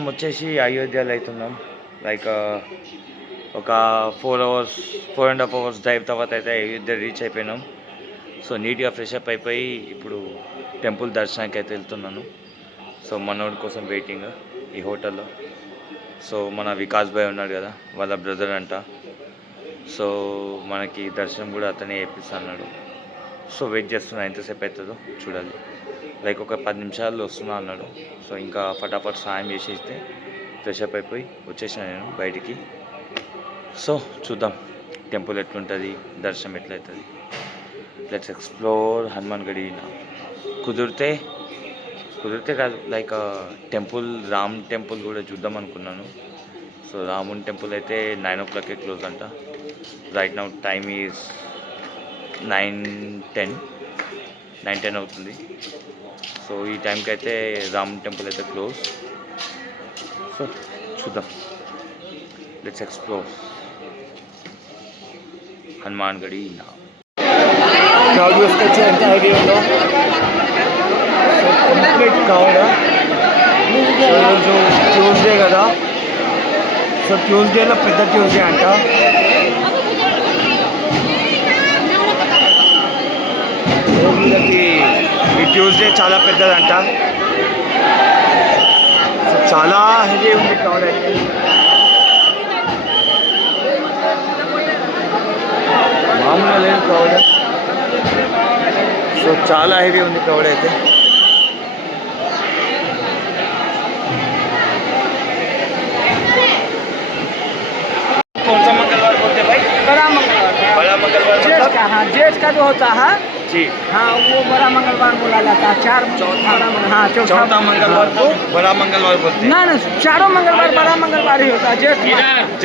మనం వచ్చేసి అయోధ్యలో అవుతున్నాం. లైక్ ఒక 4.5 అవర్స్ డ్రైవ్ తర్వాత అయితే అయోధ్య రీచ్ అయిపోయినాం. సో నీట్గా ఫ్రెష్ అప్ అయిపోయి ఇప్పుడు టెంపుల్ దర్శనానికి అయితే వెళ్తున్నాను. సో మనోడి కోసం వెయిటింగ్ ఈ హోటల్లో. సో మన వికాస్ భాయ్ ఉన్నాడు కదా, వాళ్ళ బ్రదర్ అంట. సో మనకి దర్శనం కూడా అతనే చేపిస్తున్నాడు. సో వెయిట్ చేస్తున్నా, ఎంతసేపు అవుతుందో చూడాలి. లైక్ ఒక 10 నిమిషాల్లో వస్తున్నా అన్నాడు. సో ఇంకా ఫటాఫట్ సాయం చేసేస్తే ఫ్రెష్ అప్ అయిపోయి వచ్చేసిన నేను బయటికి. సో చూద్దాం టెంపుల్ ఎట్లుంటుంది, దర్శనం ఎట్లయితుంది. లెట్స్ ఎక్స్ప్లోర్ హనుమాన్ గడి. కుదిరితే కాదు, లైక్ టెంపుల్, రామ్ టెంపుల్ కూడా చూద్దాం అనుకున్నాను. సో రాముని టెంపుల్ అయితే 9 o'clock క్లోజ్ అంట. రైట్ నౌ టైమ్ ఈజ్ 9:10 అవుతుంది. సో ఈ టైంకి అయితే రామ్ టెంపుల్ అయితే క్లోజ్. సో చూద్దాం, లెట్స్ ఎక్స్ప్లోర్ హనుమాన్ గడి. క్రౌడ్ చూసుకొచ్చి ఎంత ఐడియా ఉందో. So complete crowd. ఈరోజు ట్యూస్డే కదా, సో ట్యూస్డేలో పెద్ద ట్యూస్డే అంట. వీళ్ళకి ఈ ట్యూస్డే చాలా పెద్దదంట. సో చాలా హెవీ ఉంది క్రౌడ్ అయితే. మామూలుగా లేదు క్రౌడ్. సో చాలా హెవీ ఉంది క్రౌడ్ అయితే. कौन सा मंगलवार बोलते भाई? बड़ा मंगलवार। बड़ा मंगलवार मतलब? हाँ, जेठ का जो होता है जी, हाँ, वो बड़ा मंगलवार बोला जाता है। चौथा मंगलवार को बड़ा मंगलवार बोलते हैं। ना चारों मंगलवार बड़ा मंगलवार ही होता है।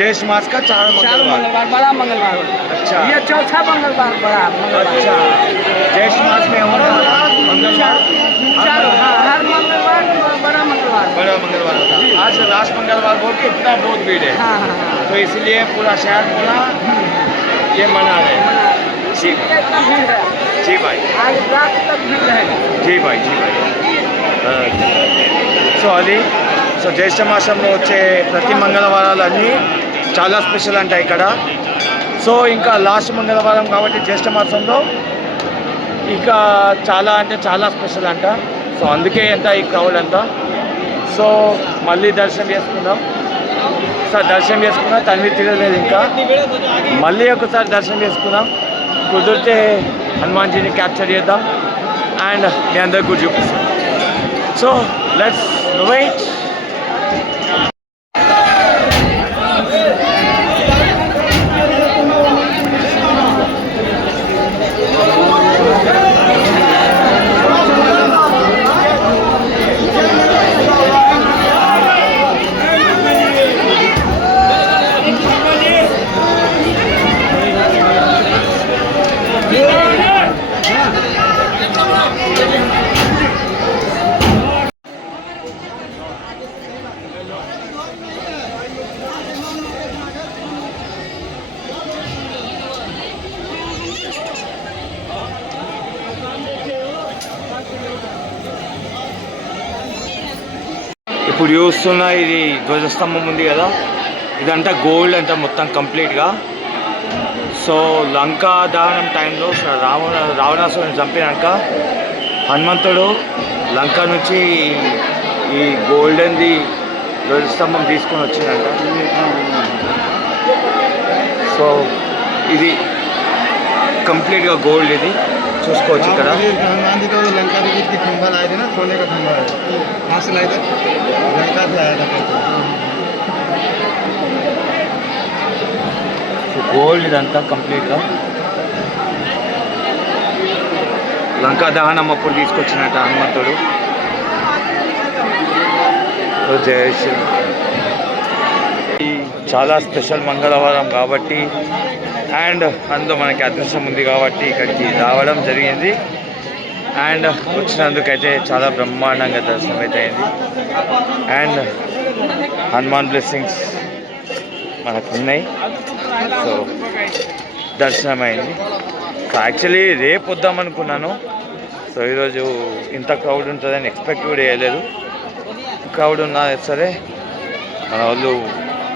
ज्येष्ठ मास का चारों मंगलवार बड़ा मंगलवार होता है। अच्छा, ये चौथा मंगलवार बड़ा मंगलवार। अच्छा, ज्येष्ठ मास में होने वाला मंगलवार चारों, हाँ, हर मंगलवार बड़ा मंगलवार होता है। आज लास्ट मंगलवार बोल के इतना बहुत भीड़ है। हाँ, तो इसलिए पूरा शहर पूरा ये मना रहे हैं। ठीक, इतना भीड़ है जी भाई, आज रात तक भीड़ रहेगा। जी भाई, जी भाई. సో అది, సో జ్యేష్ఠ మాసంలో వచ్చే ప్రతి మంగళవారాలన్నీ చాలా స్పెషల్ అంట ఇక్కడ. సో ఇంకా లాస్ట్ మంగళవారం కాబట్టి జ్యేష్ఠ మాసంలో ఇంకా చాలా అంటే చాలా స్పెషల్ అంట. సో అందుకే ఎంత ఈ క్రౌడ్ అంతా. సో మళ్ళీ దర్శనం చేసుకుందాం. సార్ దర్శనం చేసుకుందాం, తనివి తిరగలేదు ఇంకా. మళ్ళీ ఒకసారి దర్శనం చేసుకుందాం. కుదిరితే హనుమాన్జీని క్యాప్చర్ చేద్దాం అండ్ మీ అందరికీ చూపిస్తాం. So let's wait. ఇప్పుడు చూస్తున్న ఇది ధ్వజస్తంభం ఉంది కదా, ఇదంతా గోల్డ్ అంట మొత్తం కంప్లీట్గా. సో లంకా దహనం టైంలో రావణాసురుని చంపినాక హనుమంతుడు లంక నుంచి ఈ గోల్డెన్ది ధ్వజస్తంభం తీసుకొని వచ్చిందంట. సో ఇది కంప్లీట్గా గోల్డ్, ఇది చూసుకోవచ్చు ఇక్కడ. हनुमान जी का वो लंका में जितनी खंभा लाए थे ना, सोने का खंभा है, कहाँ से लाए थे? लंका से आया था कहते हैं। గోల్డ్ ఇదంతా కంప్లీట్గా లంకా దహనం అప్పుడు తీసుకొచ్చినట్ట హనుమంతుడు. జయ శ్రీరామ్. చాలా స్పెషల్ మంగళవారం కాబట్టి అండ్ అందులో మనకి అదృష్టం ఉంది కాబట్టి ఇక్కడికి రావడం జరిగింది. అండ్ వచ్చినందుకైతే చాలా బ్రహ్మాండంగా దర్శనం అయితే అయింది. అండ్ హనుమాన్ బ్లెస్సింగ్స్ మనకు ఉన్నాయి. సో దర్శనం అయింది. సో యాక్చువల్లీ రేపు వద్దాం అనుకున్నాను. సో ఈరోజు ఇంత క్రౌడ్ ఉంటుందని ఎక్స్పెక్ట్ కూడా చేయలేదు. క్రౌడ్ ఉన్నా సరే మన వాళ్ళు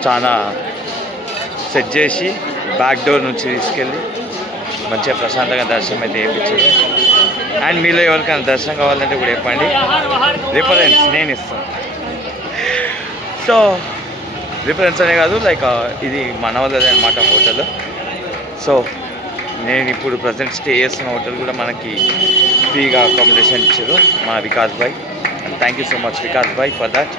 చాలా సెట్ చేసి బ్యాక్ డోర్ నుంచి తీసుకెళ్ళి మంచిగా ప్రశాంతంగా దర్శనం అయితే చేయించారు. అండ్ మీలో ఎవరికైనా దర్శనం కావాలంటే కూడా చెప్పండి, రిఫరెన్స్ నేను ఇస్తాను. సో రిఫరెన్స్ అనే కాదు, లైక్ ఇది మన వాళ్ళది అనమాట హోటల్. సో నేను ఇప్పుడు ప్రజెంట్ స్టే చేస్తున్న హోటల్ కూడా మనకి ఫ్రీగా అకామిడేషన్ ఇచ్చారు మా Vikas bhai. And thank you so much Vikas bhai for that.